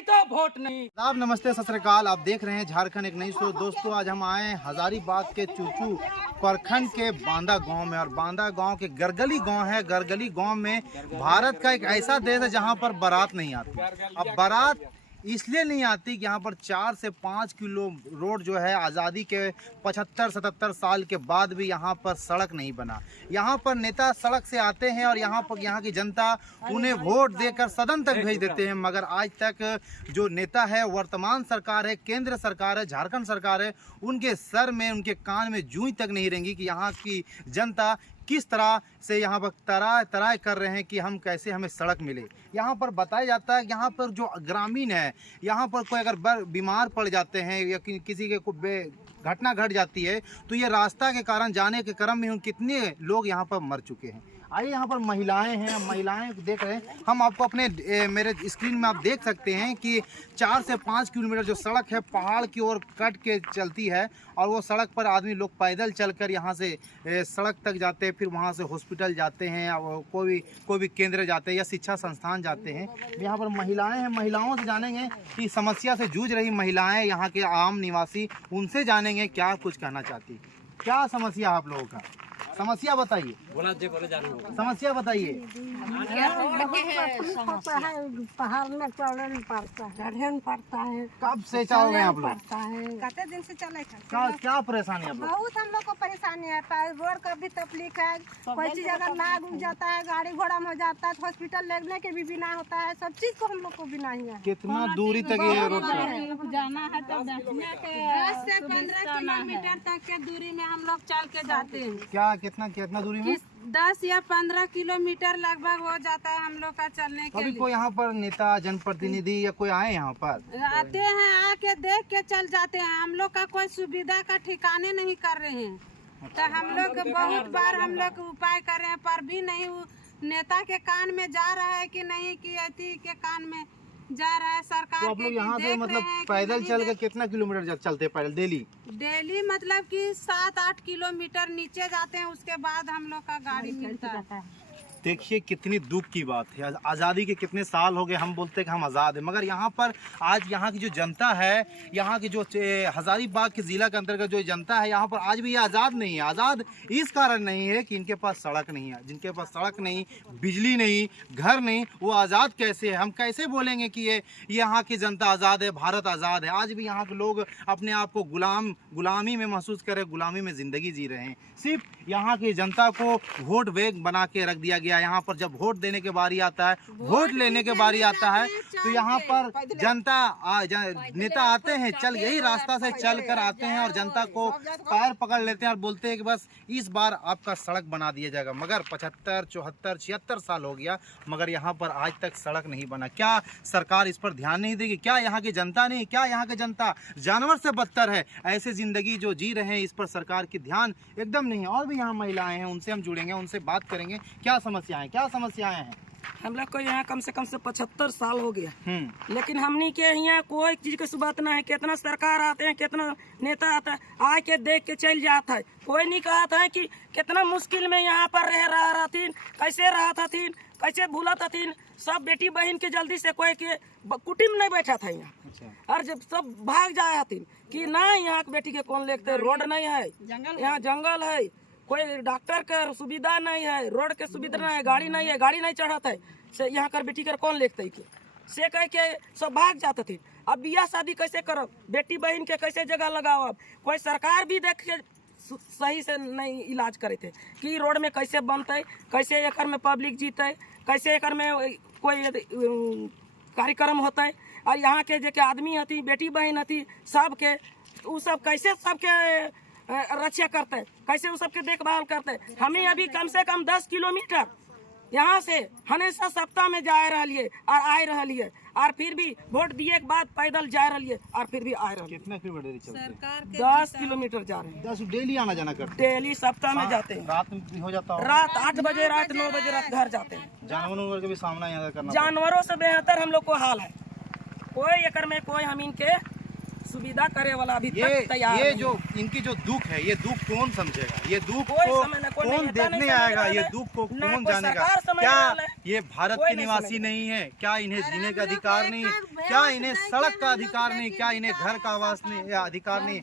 नहीं तो वोट नहीं। साहब नमस्ते, सत श्री अकाल। आप देख रहे हैं झारखंड एक नई सोच। दोस्तों आज हम आए हैं हजारीबाग के चूचू प्रखंड के बांदा गांव में, और बांदा गांव के गरगली गांव है। गरगली गांव में भारत का एक ऐसा देश है जहां पर बारात नहीं आती। अब बारात इसलिए नहीं आती कि यहाँ पर 4 से 5 किलो रोड जो है आज़ादी के 75-77 साल के बाद भी यहाँ पर सड़क नहीं बना। यहाँ पर नेता सड़क से आते हैं और यहाँ पर यहाँ की जनता उन्हें वोट देकर सदन तक भेज देते हैं, मगर आज तक जो नेता है, वर्तमान सरकार है, केंद्र सरकार है, झारखंड सरकार है, उनके सर में, उनके कान में जूं तक नहीं रहेंगी कि यहाँ की जनता किस तरह से यहाँ पर तराय कर रहे हैं कि हम कैसे हमें सड़क मिले। यहाँ पर बताया जाता है यहाँ पर जो ग्रामीण है, यहाँ पर कोई अगर बीमार पड़ जाते हैं या किसी के घटना घट जाती है तो ये रास्ता के कारण, जाने के क्रम में कितने लोग यहाँ पर मर चुके हैं। आइए यहाँ पर महिलाएं हैं, महिलाएं देख रहे हैं हम। आपको अपने मेरे स्क्रीन में आप देख सकते हैं कि 4 से 5 किलोमीटर जो सड़क है पहाड़ की ओर कट के चलती है, और वो सड़क पर आदमी लोग पैदल चलकर यहाँ से सड़क तक जाते हैं, फिर वहाँ से हॉस्पिटल जाते हैं, कोई भी केंद्र जाते हैं या शिक्षा संस्थान जाते हैं। यहाँ पर महिलाएं हैं, महिलाओं से जानेंगे कि समस्या से जूझ रही महिलाएं, यहाँ के आम निवासी, उनसे जानेंगे क्या कुछ कहना चाहती। क्या समस्या आप लोगों का? समस्या बताइए। समस्या बताइए। पहाड़ में चढ़ने पड़ता है। कब से चल रहे हैं आप लोग? कितने दिन से चले? क्या परेशानी है? बहुत हम लोग को परेशानी है। रोड का भी तकलीफ है। कोई चीज अगर नाग उग जाता है, गाड़ी घोड़ा में हो जाता है, तो हॉस्पिटल लगने के भी बिना होता है। सब चीज को हम लोग को बिना ही है। कितना दूरी तक ये रोड जाना है तो 10 से 15 किलोमीटर तक के दूरी में हम लोग चल के जाते हैं। क्या कितना दूरी में? 10 या 15 किलोमीटर लगभग हो जाता है हम लोग का चलने के लिए। कोई यहाँ पर नेता, जनप्रतिनिधि या कोई आए यहाँ पर? आते हैं, आके देख के चल जाते हैं। हम लोग का कोई सुविधा का ठिकाने नहीं कर रहे हैं। तो हम लोग बहुत बार हम लोग उपाय कर रहे हैं, पर भी नहीं नेता के कान में जा रहा है कि नहीं, कि अति के कान में जा रहा है सरकार। तो आप लोग यहाँ से मतलब पैदल चल के कितना किलोमीटर चलते हैं पैदल डेली मतलब कि 7-8 किलोमीटर नीचे जाते हैं, उसके बाद हम लोग का गाड़ी मिलता है। देखिए कितनी दुख की बात है। आज़ादी के कितने साल हो गए, हम बोलते हैं कि हम आज़ाद हैं, मगर यहाँ पर आज यहाँ की जो जनता है, यहाँ की जो हजारीबाग के ज़िला के अंतर्गत जो जनता है, यहाँ पर आज भी ये आज़ाद नहीं है। आज़ाद इस कारण नहीं है कि इनके पास सड़क नहीं है। जिनके पास सड़क नहीं, बिजली नहीं, घर नहीं, वो आज़ाद कैसे है? हम कैसे बोलेंगे कि ये यहाँ की जनता आज़ाद है, भारत आज़ाद है? आज भी यहाँ के लोग अपने आप को गुलामी में महसूस कर रहे, गुलामी में ज़िंदगी जी रहे हैं। सिर्फ यहाँ की जनता को वोट बैंक बना के रख दिया गया। यहाँ पर जब वोट देने के बारी आता है, वोट लेने के बारी आता है, तो यहाँ पर जनता नेता आते हैं, यही रास्ता से चल कर आते हैं और जनता को पैर पकड़ लेते हैं और बोलते हैं कि बस इस बार आपका सड़क बना दिया जाएगा। मगर 75, 74, 76 साल हो गया, मगर यहाँ पर आज तक सड़क नहीं बना। क्या सरकार इस पर ध्यान नहीं देगी? क्या यहाँ की जनता नहीं? क्या यहाँ की जनता जानवर से बदतर है? ऐसे जिंदगी जो जी रहे हैं, इस पर सरकार की ध्यान एकदम नहीं है। और भी यहाँ महिलाएं हैं, उनसे हम जुड़ेंगे, उनसे बात करेंगे क्या समस्याएं हैं। हम लोग को यहाँ कम से कम 75 साल हो गया, लेकिन हमनी के यहाँ कोई चीज की सुबात ना है। कितना सरकार आते हैं, कितना नेता आता है, आके देख के चल जाता है। कोई नहीं कहता है कि कितना मुश्किल में यहाँ पर रह रहा थीन, कैसे रहा था थीन, कैसे भूला था थीन। सब बेटी बहन के जल्दी से कोई के कुटुम्ब नहीं बैठा था यहाँ। और जब सब भाग जाया थीन कि ना यहाँ के बेटी के कौन लेते, रोड नहीं है, यहाँ जंगल है, कोई डॉक्टर का सुविधा नहीं है, रोड के सुविधा नहीं है, गाड़ी नहीं है, गाड़ी नहीं चढ़ाता है, से यहाँ कर बेटी कर कौन लेते के से कह के सब भाग जाते थे। अब बियाह शादी कैसे करो, बेटी बहन के कैसे जगह लगाओ? अब कोई सरकार भी देख के सही से नहीं इलाज करे थे कि रोड में कैसे बनते, कैसे एकर में पब्लिक जीते, कैसे एकर में कोई कार्यक्रम होता है। और यहाँ के जो आदमी हती, बेटी बहन हती, सबके वो सब कैसे सबके रक्षा करते हैं, कैसे वो सबके देखभाल करते हैं। हमें अभी कम से कम 10 किलोमीटर यहाँ से हमेशा सप्ताह में जा रही है और आए रही है, और फिर भी वोट दिए के बाद पैदल जा रही है और फिर भी आ रही है। कितना किलोमीटर चलते? 10 किलोमीटर जा रहे हैं। 10 डेली आना जाना करते? डेली सप्ताह में जाते हैं। रात में हो जाता है? रात 8 बजे, रात 9 बजे रात घर जाते हैं। जानवरों का भी सामना यहाँ करना? जानवरों से बेहतर हम लोग को हाल है। कोई एकर में कोई हम इनके सुविधा करे वाला अभी तक तैयार ये जो इनकी जो दुख है, ये दुख कौन समझेगा? ये दुख को कौन देखने आएगा? ये दुख को कौन जानेगा? क्या ये भारत के निवासी नहीं है क्या? इन्हें जीने का अधिकार नहीं है क्या? इन्हें सड़क का अधिकार नहीं क्या? इन्हें घर का आवास नहीं या अधिकार नहीं?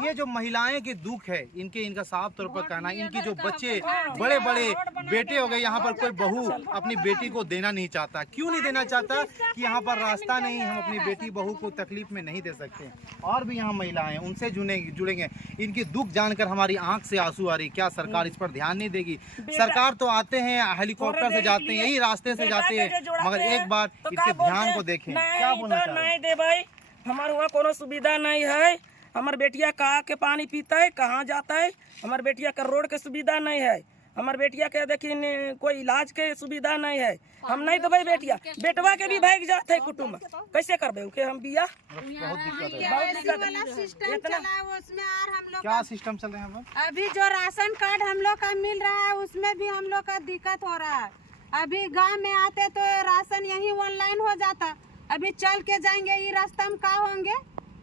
ये जो महिलाएं के दुख है इनका साफ तौर पर कहना है, इनकी जो बच्चे बड़े बड़े बेटे हो गए, यहाँ पर कोई बहू अपनी बेटी को देना नहीं चाहता। क्यों नहीं देना चाहता? कि यहाँ पर रास्ता नहीं है, हम अपनी बेटी बहू को तकलीफ में नहीं दे सकते। और भी यहाँ महिलाएं उनसे जुड़ेंगे। इनकी दुख जानकर हमारी आंख से आंसू आ रही। क्या सरकार इस पर ध्यान नहीं देगी? सरकार तो आते हैं हेलीकॉप्टर से जाते हैं, यही रास्ते से जाते हैं, मगर एक बार इसके ध्यान को देखें। क्या बोलना चाह रहे हैं? नहीं दे भाई, हमारे वहाँ कोनो सुविधा नहीं है। हमारे बेटिया कहाँ के पानी पीता है, कहाँ जाता है? हमारे बेटिया का रोड के सुविधा नहीं है। हमारे बेटिया के देखिए कोई इलाज के सुविधा नहीं है। हम नहीं तो भाई बेटवा के भी भाग जाते है कुटुम्ब, कैसे करबे के हम बिया? बहुत दिक्कत है। क्या सिस्टम चल रहे हैं? अभी जो राशन कार्ड हम लोग का मिल रहा है उसमें भी हम लोग का दिक्कत हो रहा है। अभी गांव में आते तो राशन यही ऑनलाइन हो जाता, अभी चल के जाएंगे ये रास्ता में का होंगे,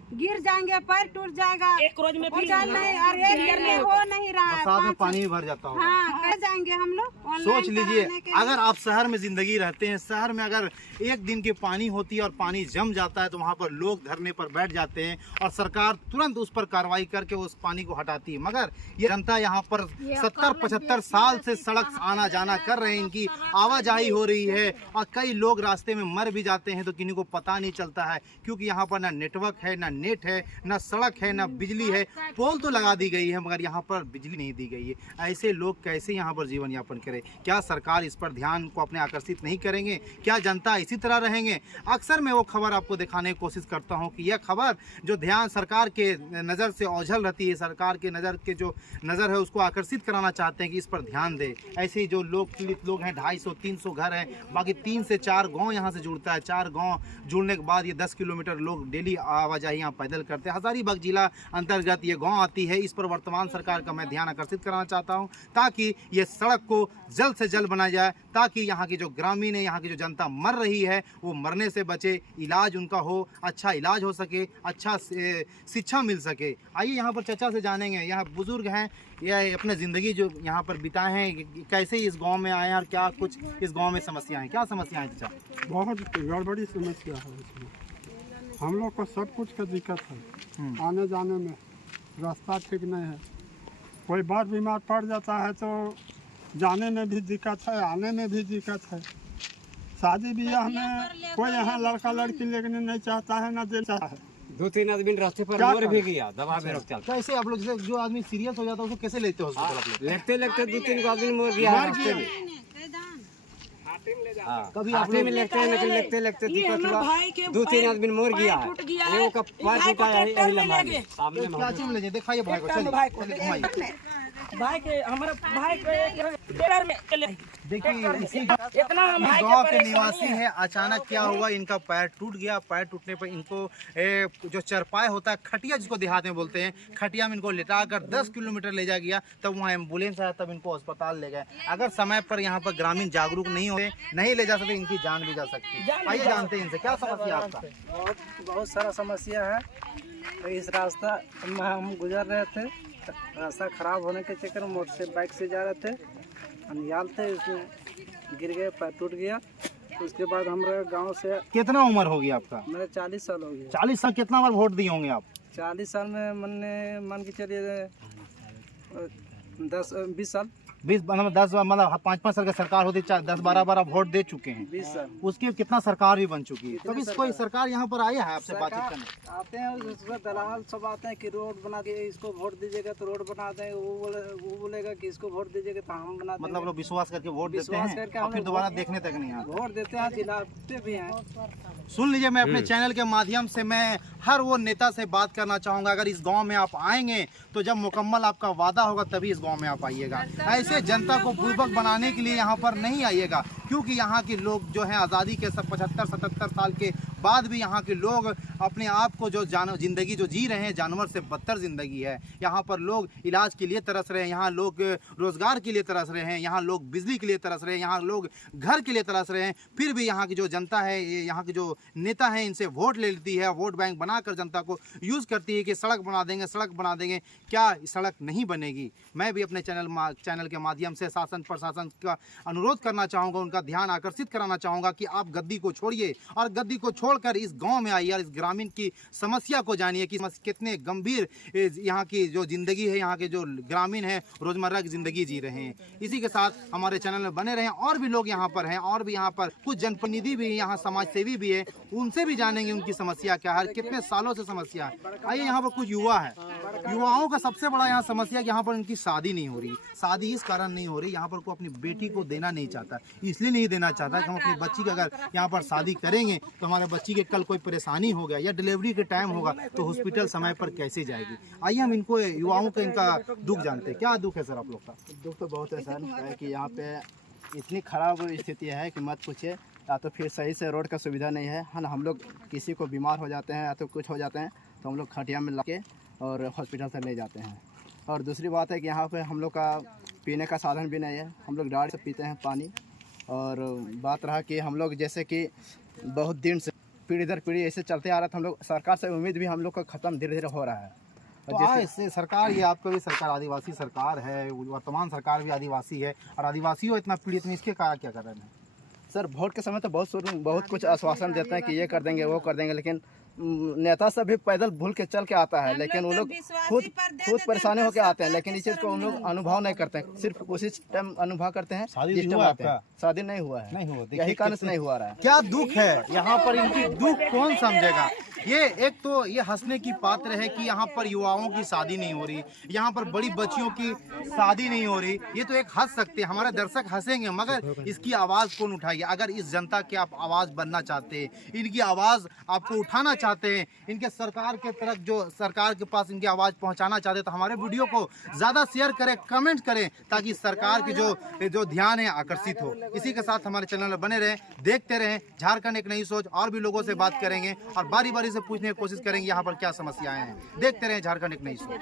गिर जाएंगे, पैर टूट जाएगा, एक रोज में चल नहीं और एक दिन में हो नहीं रहा है। बरसात में पानी भी भर जाता होगा। हाँ, कैसे जाएंगे हम लोग? सोच लीजिए, अगर आप शहर में जिंदगी रहते हैं, शहर में अगर एक दिन की पानी होती है और पानी जम जाता है तो वहाँ पर लोग धरने पर बैठ जाते हैं और सरकार तुरंत उस पर कार्रवाई करके उस पानी को हटाती है। मगर ये जनता यहाँ पर 70-75 साल से सड़क आना जाना कर रहे हैं, इनकी आवाजाही हो रही है और कई लोग रास्ते में मर भी जाते हैं तो किन्हीं को पता नहीं चलता है, क्योंकि यहाँ पर ना नेटवर्क है, ना नेट है, ना सड़क है, ना बिजली है। पोल तो लगा दी गई है मगर यहाँ पर बिजली नहीं दी गई है। ऐसे लोग कैसे यहाँ पर जीवन यापन करें? क्या सरकार इस पर ध्यान को अपने आकर्षित नहीं करेंगे? क्या जनता इसी तरह रहेंगे? अक्सर मैं वो खबर आपको दिखाने की कोशिश करता हूँ कि यह खबर जो ध्यान सरकार के नज़र से ओझल रहती है, सरकार के नज़र है उसको आकर्षित कराना चाहते हैं कि इस पर ध्यान दे। ऐसे ही जो लोग पीड़ित लोग हैं, 250-300 घर हैं, बाकी 3 से 4 गाँव यहाँ से जुड़ता है। 4 गाँव जुड़ने के बाद ये 10 किलोमीटर लोग डेली आवाजाही यहाँ पैदल करते हैं। हजारीबाग जिला अंतर्गत ये गांव आती है। इस पर वर्तमान सरकार का मैं ध्यान आकर्षित कराना चाहता हूं ताकि ये सड़क को जल्द से जल्द बनाया जाए, ताकि यहाँ की जो ग्रामीण है, यहाँ की जो जनता मर रही है वो मरने से बचे, इलाज उनका हो, अच्छा इलाज हो सके, अच्छा शिक्षा मिल सके। आइए यहाँ पर चर्चा से जानेंगे। यहाँ बुजुर्ग हैं, यह अपने ज़िंदगी जो यहाँ पर बिताए हैं, कैसे इस गांव में आए हैं और क्या कुछ इस गांव में समस्याएं हैं? क्या समस्याएं हैं चाचा? बहुत गड़बड़ी समस्या है इसमें। हम लोग को सब कुछ का दिक्कत है, आने जाने में रास्ता ठीक नहीं है। कोई बार बीमार पड़ जाता है तो जाने में भी दिक्कत है, आने में भी दिक्कत है। शादी ब्याह में कोई यहाँ लड़का लड़की लेने नहीं चाहता है, ना दे चाहता है। 2-3 आदमी रास्ते पर मर भी गया, दवा में रोक चलता। कैसे आप लोग, जैसे जो आदमी सीरियस हो जाता है उसको कैसे लेते हो हॉस्पिटल आप लोग? लगते 2-3 आदमी मर गया रास्ते में। कभी रास्ते में लगते लगते दिक्कत हुआ, 2-3 आदमी मर गया है। एगो का पैर टूटा है, यही लम्बा में सामने क्या चीज ले दिखाइए भाई को, चलिए घुमाइए। भाई के हमारा भाई के टेलर में चले। देखिए इसी इतना हम भाई गांव के निवासी है, अचानक क्या हुआ, इनका पैर टूट गया। पैर टूटने पर इनको जो चरपाई होता है, खटिया जिसको देहात में बोलते हैं, खटिया में इनको लेटाकर 10 किलोमीटर ले जा गया। तब वहाँ एम्बुलेंस आया, तब इनको अस्पताल ले गए। अगर समय पर यहाँ पर ग्रामीण जागरूक नहीं ले जा सकते, इनकी जान भी जा सकती है। आइए जानते हैं इनसे क्या समस्या आपका। बहुत सारा समस्या है। तो इस रास्ता में हम गुजर रहे थे, रास्ता खराब होने के चक्कर में मोटर से बाइक से जा रहे थे, अनियाल थे, उसमें गिर गए, पैर टूट गया। उसके बाद हमारे गांव से। कितना उम्र हो गया आपका? मेरे 40 साल हो गया। 40 साल? कितना बार वोट दिए होंगे आप? 40 साल में मैंने मान के चलिए 10-20 साल। 10 मतलब 5-5 साल की सरकार होती, 10-12 बार आप वोट दे चुके हैं। 20 साल उसकी कितना सरकार भी बन चुकी है। कभी कोई सरकार यहाँ पर आया है आपसे बातचीत करने? आते हैं उसमें दलाल सब आते हैं कि रोड बना के इसको वोट दीजिएगा तो रोड बना दें, वो बोलेगा कि इसको वोट दीजिएगा तो हम बना देंगे। मतलब लोग विश्वास करके वोट देते हैं और फिर दोबारा देखने तक नहीं आते। वोट देते हैं, जिलाते भी हैं। सुन लीजिए, मैं अपने चैनल के माध्यम से मैं हर वो नेता से बात करना चाहूँगा, अगर इस गांव में आप आएंगे तो जब मुकम्मल आपका वादा होगा तभी इस गांव में आप आइएगा। ऐसे जनता को बुर्बक बनाने के लिए यहाँ पर नहीं आइएगा, क्योंकि यहाँ के लोग जो हैं आज़ादी के 75-77 साल के बाद भी यहाँ के लोग अपने आप को जो ज़िंदगी जो जी रहे हैं, जानवर से बदतर ज़िंदगी है। यहाँ पर लोग इलाज के लिए तरस रहे हैं, यहाँ लोग रोज़गार के लिए तरस रहे हैं, यहाँ लोग बिजली के लिए तरस रहे हैं, यहाँ लोग घर के लिए तरस रहे हैं। फिर भी यहाँ की जो जनता है, यहाँ के जो नेता हैं, इनसे वोट ले लेती है, वोट बैंक बनाकर जनता को यूज़ करती है कि सड़क बना देंगे, सड़क बना देंगे। क्या सड़क नहीं बनेगी? मैं भी अपने चैनल के माध्यम से शासन प्रशासन का अनुरोध करना चाहूँगा, उनका उनका ध्यान आकर्षित कराना चाहूँगा कि आप गद्दी को छोड़िए और गद्दी को छोड़कर इस गाँव में आइए और इस ग्रामीण की समस्या को जानिए कि कितने गंभीर यहाँ की जो ज़िंदगी है, यहाँ के जो ग्रामीण हैं रोज़मर्रा की ज़िंदगी जी रहे हैं। इसी के साथ हमारे चैनल में बने रहें। और भी लोग यहाँ पर हैं, और भी यहाँ पर कुछ जनप्रतिनिधि भी यहाँ समाज सेवी भी है, उनसे भी जानेंगे उनकी समस्या क्या है, कितने सालों से समस्या है। आइए, यहाँ पर कुछ युवा है। युवाओं का सबसे बड़ा यहाँ समस्या कि यहाँ पर उनकी शादी नहीं हो रही। शादी इस कारण नहीं हो रही, यहाँ पर कोई अपनी बेटी को देना नहीं चाहता, इसलिए नहीं देना चाहता कि हम अपनी बच्ची की अगर यहाँ पर शादी करेंगे तो हमारे बच्ची के कल कोई परेशानी हो गया या डिलीवरी के टाइम होगा तो हॉस्पिटल समय पर कैसे जाएगी। आइए हम इनको, युवाओं का इनका दुख जानते हैं। क्या दुख है सर आप लोग का? दुख तो बहुत है सर, कि यहाँ पे इतनी खराब स्थिति है कि मत पूछिए। या तो फिर सही से रोड का सुविधा नहीं है ना, हम लोग किसी को बीमार हो जाते हैं या तो कुछ हो जाते हैं तो हम लोग खटिया में लाके और हॉस्पिटल से ले जाते हैं। और दूसरी बात है कि यहाँ पे हम लोग का पीने का साधन भी नहीं है, हम लोग डायरेक्ट से पीते हैं पानी। और बात रहा कि हम लोग जैसे कि बहुत दिन से पीढ़ी दर पीढ़ी ऐसे चलते आ रहा था, हम लोग सरकार से उम्मीद भी हम लोग का ख़त्म धीरे धीरे हो रहा है। तो इससे सरकार, ये आपका भी सरकार आदिवासी सरकार है, वर्तमान सरकार भी आदिवासी है और आदिवासी हो इतना पीड़ित में, इसके कारण क्या कर रहे हैं सर? वोट के समय तो बहुत कुछ आश्वासन देते हैं कि ये कर देंगे वो कर देंगे, लेकिन नेता सब भी पैदल भूल के चल के आता है, लेकिन उन लोग खुद परेशानी होकर आते हैं, लेकिन इस चीज़ को उन लोग अनुभव नहीं करते हैं, सिर्फ उसी टाइम अनुभव करते हैं। शादी नहीं हुआ है, नहीं हुआ, यही कारण से नहीं हुआ रहा है। क्या दुख है यहाँ पर, इनकी दुख कौन समझेगा। ये एक तो ये हंसने की पात्र है कि यहाँ पर युवाओं की शादी नहीं हो रही, यहाँ पर बड़ी बच्चियों की शादी नहीं हो रही। ये तो एक हंस सकते हैं, हमारे दर्शक हंसेंगे, मगर इसकी आवाज़ कौन उठाएगी। अगर इस जनता के आप आवाज़ बनना चाहते हैं, इनकी आवाज़ आपको उठाना चाहते हैं, इनके सरकार के तरफ जो सरकार के पास इनकी आवाज़ पहुँचाना चाहते हैं, तो हमारे वीडियो को ज़्यादा शेयर करें, कमेंट करें, ताकि सरकार की जो ध्यान है आकर्षित हो। इसी के साथ हमारे चैनल में बने रहें, देखते रहें झारखंड एक नई सोच। और भी लोगों से बात करेंगे और बारी बारी से पूछने की कोशिश करेंगे यहाँ पर क्या समस्याएं हैं। देखते रहें झारखंड एक नई सोच।